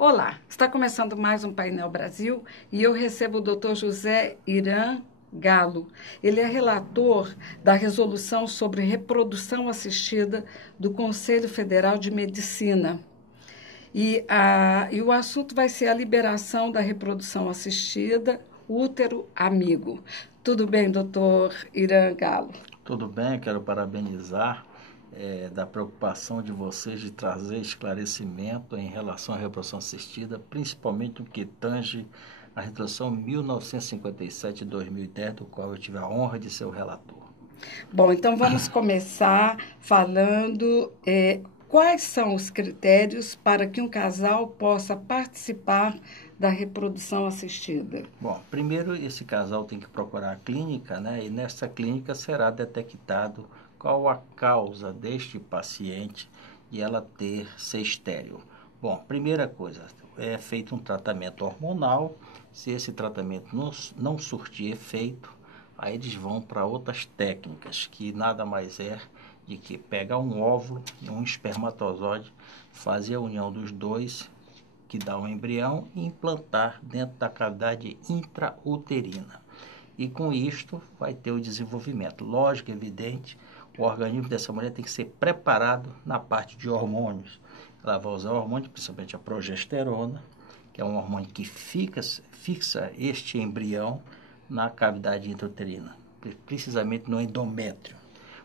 Olá, está começando mais um Painel Brasil e eu recebo o Dr. José Irã Galo. Ele é relator da resolução sobre reprodução assistida do Conselho Federal de Medicina. E o assunto vai ser a liberação da reprodução assistida, útero amigo. Tudo bem, doutor Irã Galo? Tudo bem, quero parabenizar da preocupação de vocês de trazer esclarecimento em relação à reprodução assistida, principalmente no que tange a resolução 1957 de 2010, do qual eu tive a honra de ser o relator. Bom, então vamos começar falando quais são os critérios para que um casal possa participar da reprodução assistida. Bom, primeiro esse casal tem que procurar a clínica, né? E nessa clínica será detectado qual a causa deste paciente de ela ser estéril. Bom, primeira coisa, é feito um tratamento hormonal. Se esse tratamento não surtir efeito, aí eles vão para outras técnicas, que nada mais é de que pegar um óvulo e um espermatozoide, fazer a união dos dois, que dá um embrião, e implantar dentro da cavidade intrauterina. E com isto vai ter o desenvolvimento. Lógico, evidente, o organismo dessa mulher tem que ser preparado na parte de hormônios. Ela vai usar hormônio, principalmente a progesterona, que é um hormônio que fixa este embrião na cavidade intrauterina, precisamente no endométrio.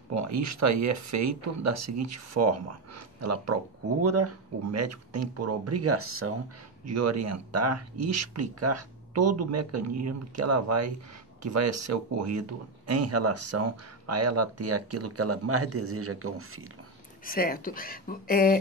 Bom, isto aí é feito da seguinte forma: ela procura, o médico tem por obrigação de orientar e explicar todo o mecanismo que vai ser ocorrido em relação a ela ter aquilo que ela mais deseja, que é um filho. Certo.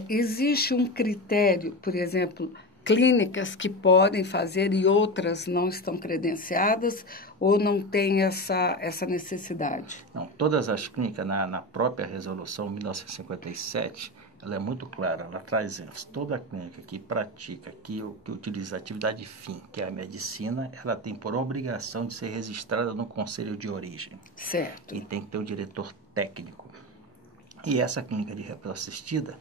Existe um critério, por exemplo, clínicas que podem fazer e outras não estão credenciadas ou não tem essa necessidade? Não, todas as clínicas, na própria resolução 1957, ela é muito clara, ela traz isso. Toda clínica que pratica, que utiliza a atividade fim, que é a medicina, ela tem por obrigação de ser registrada no conselho de origem. Certo. E tem que ter o diretor técnico. E essa clínica de reprodução assistida,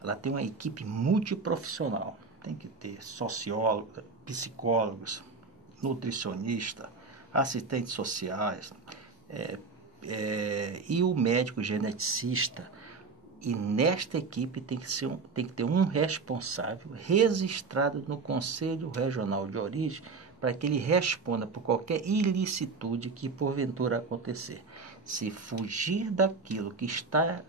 ela tem uma equipe multiprofissional. Tem que ter sociólogo, psicólogos, nutricionista, assistentes sociais, e o médico geneticista. E nesta equipe tem que ter um responsável registrado no Conselho Regional de Origem, para que ele responda por qualquer ilicitude que porventura acontecer. Se fugir daquilo que está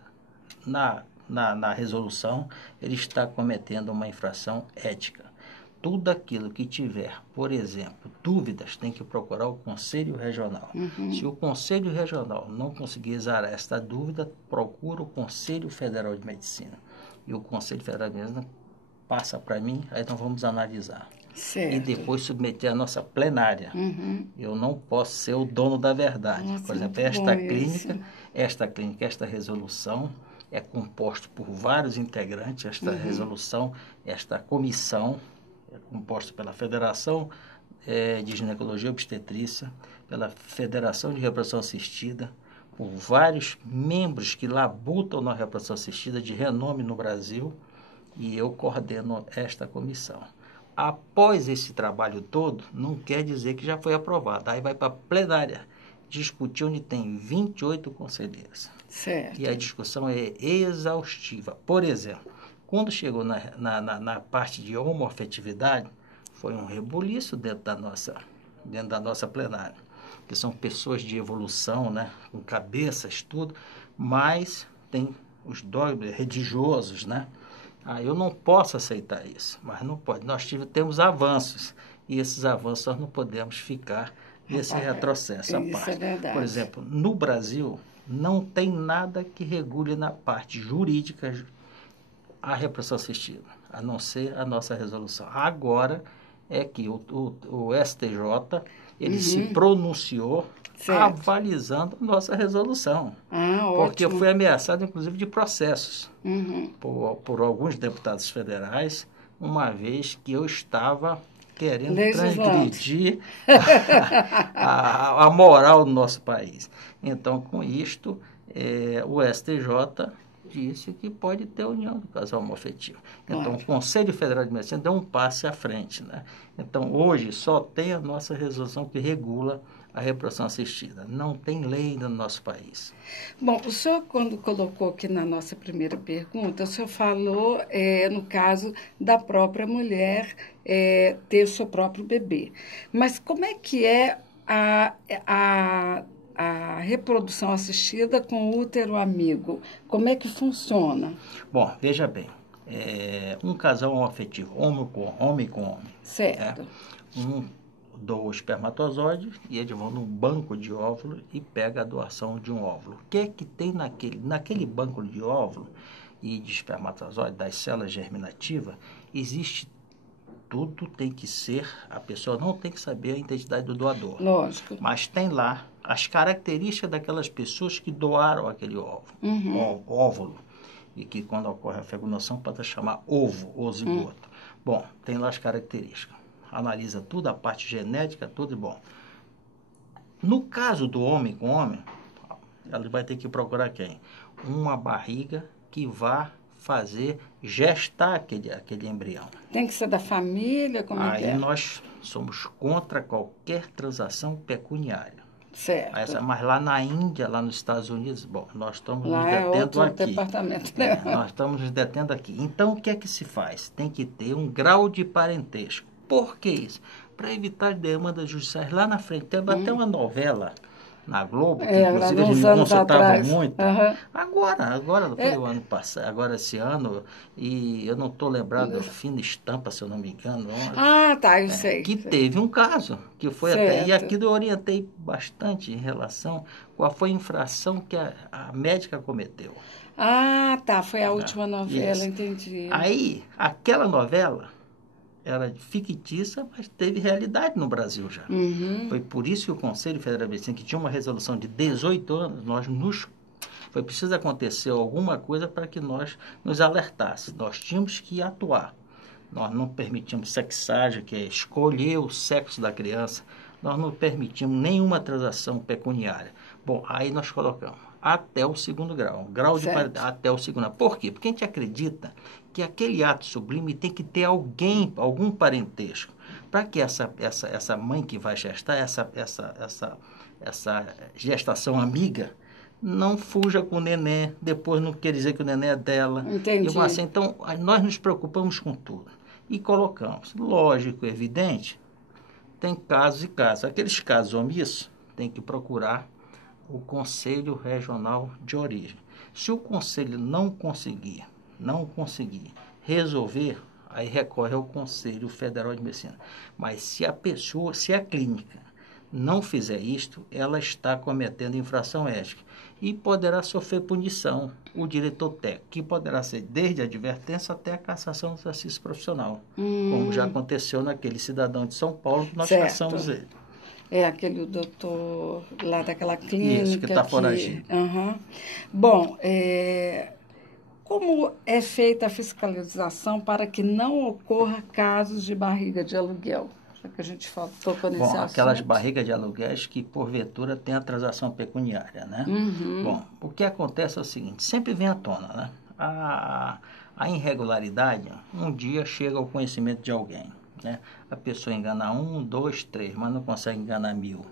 na resolução, ele está cometendo uma infração ética. Tudo aquilo que tiver, por exemplo, dúvidas, tem que procurar o Conselho Regional. Se o Conselho Regional não conseguir exarar esta dúvida, procura o Conselho Federal de Medicina. E o Conselho Federal de Medicina passa para mim, aí nós vamos analisar. Certo. E depois submeter a nossa plenária. Eu não posso ser o dono da verdade. Nossa, por exemplo, esta clínica, esta resolução é composta por vários integrantes. Esta resolução, esta comissão é composta pela Federação de Ginecologia e Obstetrícia, pela Federação de Reprodução Assistida, por vários membros que labutam na reprodução assistida de renome no Brasil, e eu coordeno esta comissão. Após esse trabalho todo, não quer dizer que já foi aprovado. Aí vai para a plenária discutir, onde tem 28 conselheiros. Certo. E a discussão é exaustiva. Por exemplo, quando chegou na parte de homoafetividade, foi um rebuliço dentro da nossa plenária, que são pessoas de evolução, né, com cabeças, tudo, mas tem os dogmas religiosos, né? Eu não posso aceitar isso, mas não pode. Nós temos avanços, e esses avanços nós não podemos ficar nesse retrocesso à parte. É verdade. Por exemplo, no Brasil, não tem nada que regule na parte jurídica a reprodução assistida, a não ser a nossa resolução. Agora é que o STJ, ele se pronunciou, certo, avalizando a nossa resolução. Porque eu fui ameaçado, inclusive, de processos por alguns deputados federais, uma vez que eu estava querendo transgredir a moral do nosso país. Então, com isto, o STJ disse que pode ter união do casal homoafetivo. Então, Claro. o Conselho Federal de Medicina deu um passo à frente, né? Então, hoje, só tem a nossa resolução que regula a reprodução assistida. Não tem lei ainda no nosso país. Bom, o senhor, quando colocou aqui na nossa primeira pergunta, o senhor falou, no caso da própria mulher ter o seu próprio bebê. Mas como é que é a reprodução assistida com útero amigo? Como é que funciona? Bom, veja bem, um casal homoafetivo, homem com homem, Certo. um doa o espermatozoide e eles vão no banco de óvulo e pega a doação de um óvulo. O que é que tem naquele banco de óvulo e de espermatozoide, das células germinativas, existe tudo, tem que ser, a pessoa não tem que saber a identidade do doador. Lógico. Mas tem lá as características daquelas pessoas que doaram aquele óvulo. E que quando ocorre a fecundação pode chamar ovo ou zigoto. Bom, tem lá as características. Analisa tudo, a parte genética, tudo e bom. No caso do homem com homem, ela vai ter que procurar quem? Uma barriga que vá fazer gestar aquele embrião. Tem que ser da família? Como é que Aí é? nós somos contra qualquer transação pecuniária. Certo. Mas lá na Índia, lá nos Estados Unidos, bom, nós estamos Lá nos é detendo outro aqui. departamento, né? Nós estamos nos detendo aqui. Então, o que é que se faz? Tem que ter um grau de parentesco. Por que isso? Para evitar demandas judiciais lá na frente. Teve até uma novela na Globo, que inclusive eles me consultavam muito. Agora não foi o ano passado, agora esse ano, e eu não estou lembrado, Fina Estampa, se eu não me engano. Tá, eu sei. Que teve um caso, que foi até, e aqui eu orientei bastante em relação qual foi a infração que a médica cometeu. Tá, foi a última novela, entendi. Aí, aquela novela era fictícia, mas teve realidade no Brasil já. Foi por isso que o Conselho Federal de Medicina, que tinha uma resolução de 18 anos, foi preciso acontecer alguma coisa para que nós nos alertássemos. Nós tínhamos que atuar. Nós não permitimos sexagem, que é escolher o sexo da criança. Nós não permitimos nenhuma transação pecuniária. Bom, aí nós colocamos até o segundo grau. Grau de paridade até o segundo grau. Por quê? Porque a gente acredita que aquele ato sublime tem que ter algum parentesco. Para que essa mãe que vai gestar, essa gestação amiga, não fuja com o neném, depois não quer dizer que o neném é dela. Entendi. Então, nós nos preocupamos com tudo. E colocamos, lógico, evidente, tem casos e casos. Aqueles casos omissos, tem que procurar o Conselho Regional de Origem. Se o Conselho não conseguir resolver, aí recorre ao Conselho Federal de Medicina. Mas se a clínica não fizer isto, ela está cometendo infração ética e poderá sofrer punição. O diretor técnico, que poderá ser desde a advertência até a cassação do exercício profissional, como já aconteceu naquele cidadão de São Paulo, que nós cassamos ele. Aquele doutor lá daquela clínica. Isso, que está foragido. Bom, como é feita a fiscalização para que não ocorra casos de barriga de aluguel? Já que a gente tocou nesse assunto. Aquelas barrigas de aluguéis que, porventura, tem a transação pecuniária, né? Bom, o que acontece é o seguinte, sempre vem à tona, né? A irregularidade, um dia chega ao conhecimento de alguém, né? A pessoa engana 1, 2, 3, mas não consegue enganar 1000.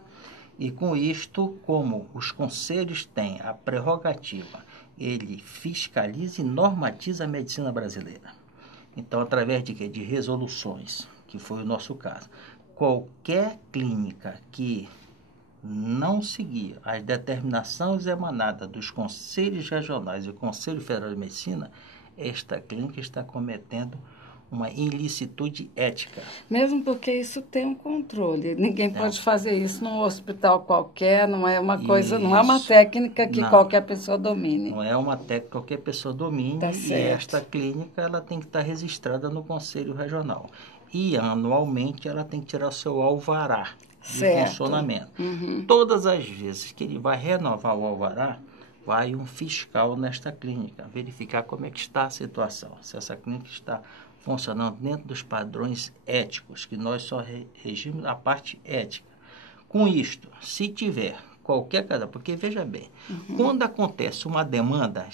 E com isto, como os conselhos têm a prerrogativa, ele fiscaliza e normatiza a medicina brasileira. Então, através de quê? De resoluções, que foi o nosso caso. Qualquer clínica que não seguir as determinações emanadas dos conselhos regionais e do Conselho Federal de Medicina, esta clínica está cometendo uma ilicitude ética. Mesmo porque isso tem um controle. Ninguém pode fazer isso num hospital qualquer, não é uma coisa, não é uma técnica que qualquer pessoa domine. Não é uma técnica que qualquer pessoa domine, e esta clínica ela tem que estar registrada no Conselho Regional. E anualmente ela tem que tirar o seu alvará de funcionamento. Todas as vezes que ele vai renovar o alvará, vai um fiscal nesta clínica verificar como é que está a situação, se essa clínica está funcionando dentro dos padrões éticos, que nós só regimos a parte ética. Com isto, se tiver qualquer caso, porque veja bem, quando acontece uma demanda,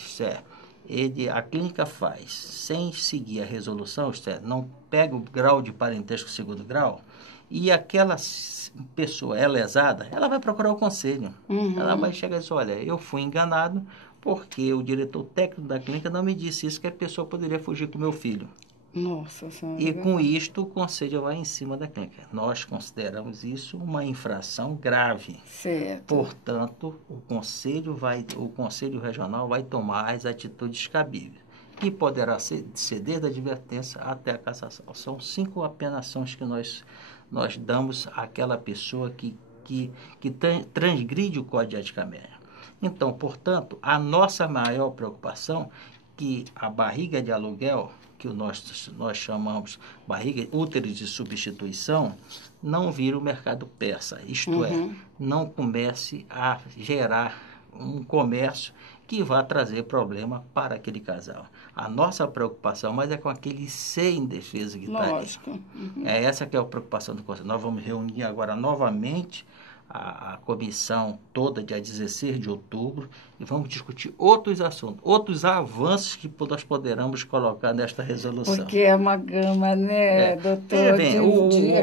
a clínica faz sem seguir a resolução, isto é, não pega o grau de parentesco segundo grau, e aquela pessoa é lesada, ela vai procurar o conselho. Ela vai chegar e dizer, olha, eu fui enganado porque o diretor técnico da clínica não me disse isso, que a pessoa poderia fugir com o meu filho. Nossa Senhora. E com isto o conselho vai em cima da clínica. Nós consideramos isso uma infração grave. Certo. Portanto, o conselho regional vai tomar as atitudes cabíveis. E poderá ser desde a advertência até a cassação. São 5 apenações que nós damos àquela pessoa que transgride o Código de Ética Médica. Então, portanto, a nossa maior preocupação é que a barriga de aluguel, que nós chamamos barriga úteros de substituição, não vira o mercado persa. Isto é, não comece a gerar um comércio que vai trazer problema para aquele casal. A nossa preocupação mais é com aquele ser indefeso que está aí. É essa que é a preocupação do Conselho. Nós vamos reunir agora novamente a comissão toda, dia 16 de outubro, e vamos discutir outros assuntos, outros avanços que nós poderamos colocar nesta resolução. Porque é uma gama, né, doutor?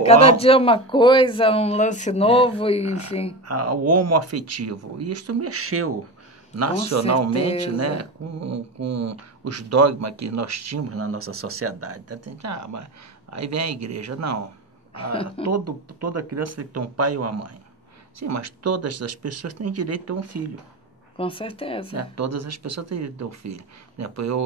Cada dia é uma coisa, um lance novo, enfim. O homoafetivo. E isto mexeu nacionalmente, né, com os dogmas que nós tínhamos na nossa sociedade. Mas aí vem a igreja. Não, toda criança tem que ter um pai e uma mãe. Sim, mas todas as pessoas têm direito a ter um filho. Com certeza. Todas as pessoas têm direito a ter um filho.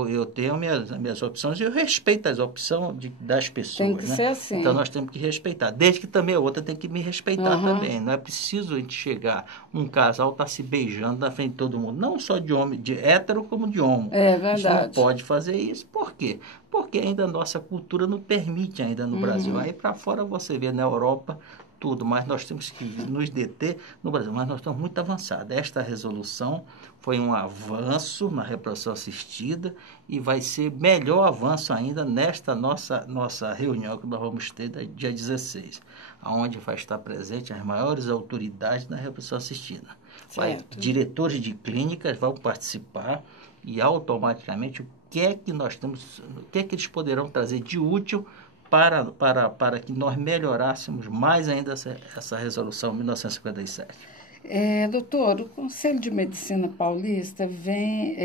Eu tenho minhas opções e eu respeito as opções das pessoas. Tem que ser assim. Então, nós temos que respeitar. Desde que também a outra tem que me respeitar também. Não é preciso a gente chegar, um casal está se beijando na frente de todo mundo. Não só de hétero, como de homo. É verdade. A gente não pode fazer isso. Por quê? Porque ainda a nossa cultura não permite ainda no Brasil. Aí para fora você vê na Europa tudo, mas nós temos que nos deter no Brasil. Mas nós estamos muito avançados. Esta resolução foi um avanço na reprodução assistida e vai ser melhor avanço ainda nesta nossa reunião que nós vamos ter dia 16, onde vai estar presente as maiores autoridades na reprodução assistida. Diretores de clínicas vão participar e automaticamente o que é que nós temos, o que é que eles poderão trazer de útil para que nós melhorássemos mais ainda essa resolução 1957. Doutor, o Conselho de Medicina Paulista vem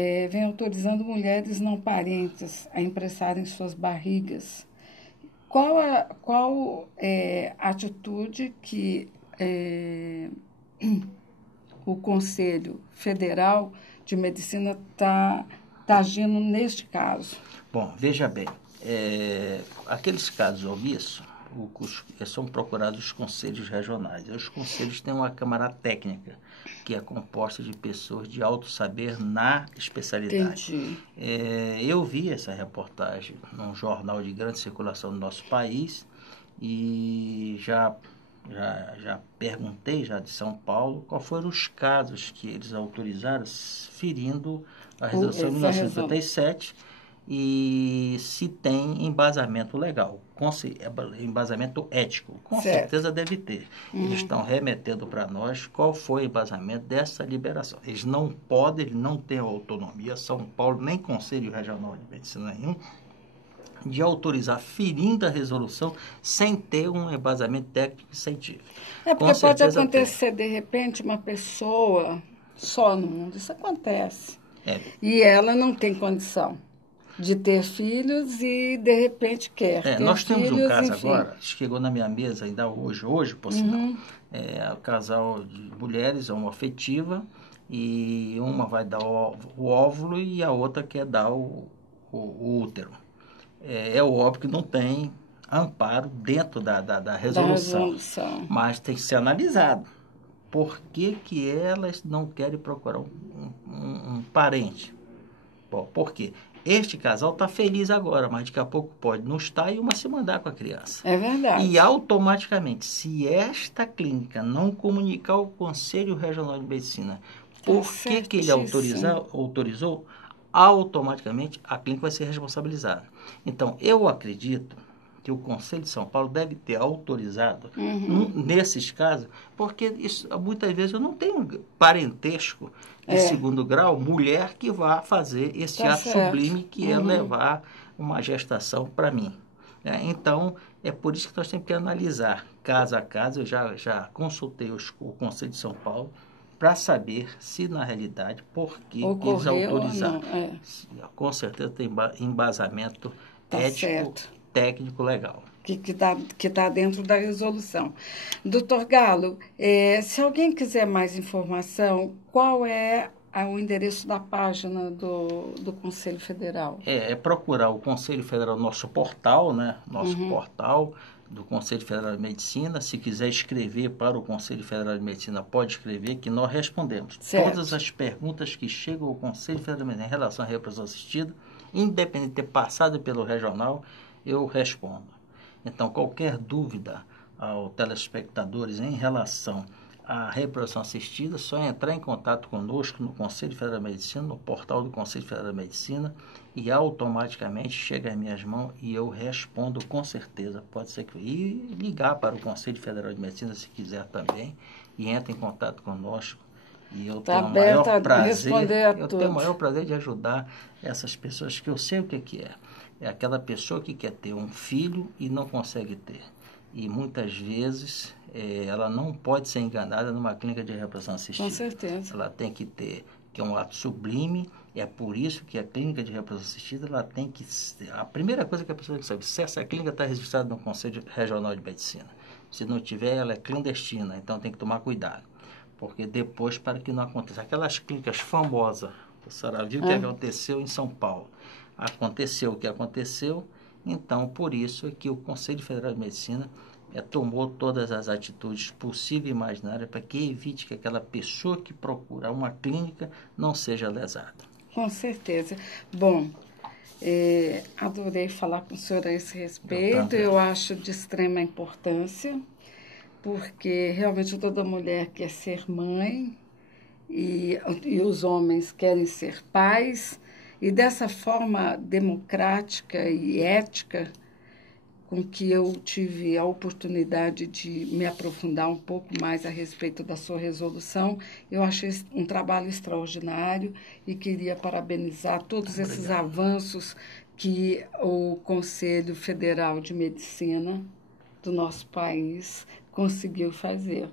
autorizando mulheres não parentes a impressarem suas barrigas. Qual é a atitude que o Conselho Federal de Medicina está agindo neste caso? Bom, veja bem. Aqueles casos omissos são procurados os conselhos regionais. Os conselhos têm uma câmara técnica que é composta de pessoas de alto saber na especialidade. Entendi. Eu vi essa reportagem num jornal de grande circulação do nosso país e já perguntei já de São Paulo quais foram os casos que eles autorizaram ferindo a resolução de 1957 e se tem embasamento legal, embasamento ético. Com certeza deve ter. Eles estão remetendo para nós qual foi o embasamento dessa liberação. Eles não têm autonomia, São Paulo, nem Conselho Regional de Medicina nenhum, de autorizar ferindo a resolução sem ter um embasamento técnico e científico. Porque pode acontecer, de repente, uma pessoa só no mundo, isso acontece, e ela não tem condição de ter filhos e, de repente, quer ter nós temos filhos, um caso enfim. agora, chegou na minha mesa ainda hoje por sinal, o casal de mulheres homoafetiva e uma vai dar o óvulo e a outra quer dar o útero. É óbvio que não tem amparo dentro da resolução, mas tem que ser analisado. Por que elas não querem procurar um parente? Bom, por quê? Este casal está feliz agora, mas daqui a pouco pode não estar e uma se mandar com a criança. É verdade. E automaticamente, se esta clínica não comunicar ao Conselho Regional de Medicina por que ele autorizou, automaticamente a clínica vai ser responsabilizada. Então, eu acredito que o Conselho de São Paulo deve ter autorizado nesses casos, porque isso, muitas vezes eu não tenho parentesco de segundo grau, mulher que vá fazer esse Tá ato certo. sublime que é levar uma gestação para mim. Então, é por isso que nós temos que analisar caso a caso. Eu já consultei o Conselho de São Paulo para saber se, na realidade, por que eles Ocorreu ou autorizaram. não. Com certeza tem embasamento Tá ético, certo. técnico, legal. Que tá dentro da resolução. Doutor Galo, se alguém quiser mais informação, qual é o endereço da página do Conselho Federal? É procurar o Conselho Federal, nosso portal, né? Nosso portal do Conselho Federal de Medicina. Se quiser escrever para o Conselho Federal de Medicina, pode escrever, que nós respondemos todas as perguntas que chegam ao Conselho Federal de Medicina em relação à reprodução assistida, independente de ter passado pelo regional, eu respondo. Então, qualquer dúvida aos telespectadores em relação à reprodução assistida, só entrar em contato conosco no Conselho Federal de Medicina, no portal do Conselho Federal de Medicina, e automaticamente chega às minhas mãos e eu respondo com certeza. Pode ser que... E ligar para o Conselho Federal de Medicina se quiser também, e entre em contato conosco. E eu tenho o maior prazer de ajudar essas pessoas, que eu sei o que é. É aquela pessoa que quer ter um filho e não consegue ter. E muitas vezes ela não pode ser enganada numa clínica de reprodução assistida. Com certeza. Ela tem que ter, que é um ato sublime. É por isso que a clínica de reprodução assistida, ela tem que... A primeira coisa que a pessoa tem que saber, se essa clínica está registrada no Conselho Regional de Medicina. Se não tiver, ela é clandestina, então tem que tomar cuidado. Porque depois, para que não aconteça, aquelas clínicas famosas, a senhora viu o que aconteceu em São Paulo. Aconteceu o que aconteceu, então por isso é que o Conselho Federal de Medicina tomou todas as atitudes possíveis e imaginárias para que evite que aquela pessoa que procura uma clínica não seja lesada. Com certeza. Bom, adorei falar com o senhor a esse respeito. Eu acho de extrema importância, porque realmente toda mulher quer ser mãe e os homens querem ser pais. E dessa forma democrática e ética com que eu tive a oportunidade de me aprofundar um pouco mais a respeito da sua resolução, eu achei um trabalho extraordinário e queria parabenizar todos esses avanços que o Conselho Federal de Medicina do nosso país conseguiu fazer.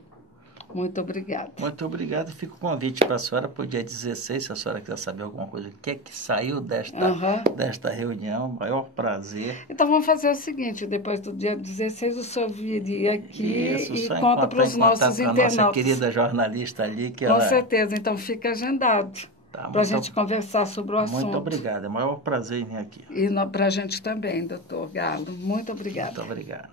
Muito obrigada. Muito obrigado. Fica o convite para a senhora para o dia 16, se a senhora quiser saber alguma coisa. O que é que saiu desta reunião? Maior prazer. Então, vamos fazer o seguinte, depois do dia 16, o senhor viria aqui e conta para os nossos internautas. A nossa querida jornalista ali. Com certeza. Então, fica agendado para a gente conversar sobre o assunto. Muito obrigado. É o maior prazer em vir aqui. E para a gente também, doutor Galo. Muito obrigada. Muito obrigado.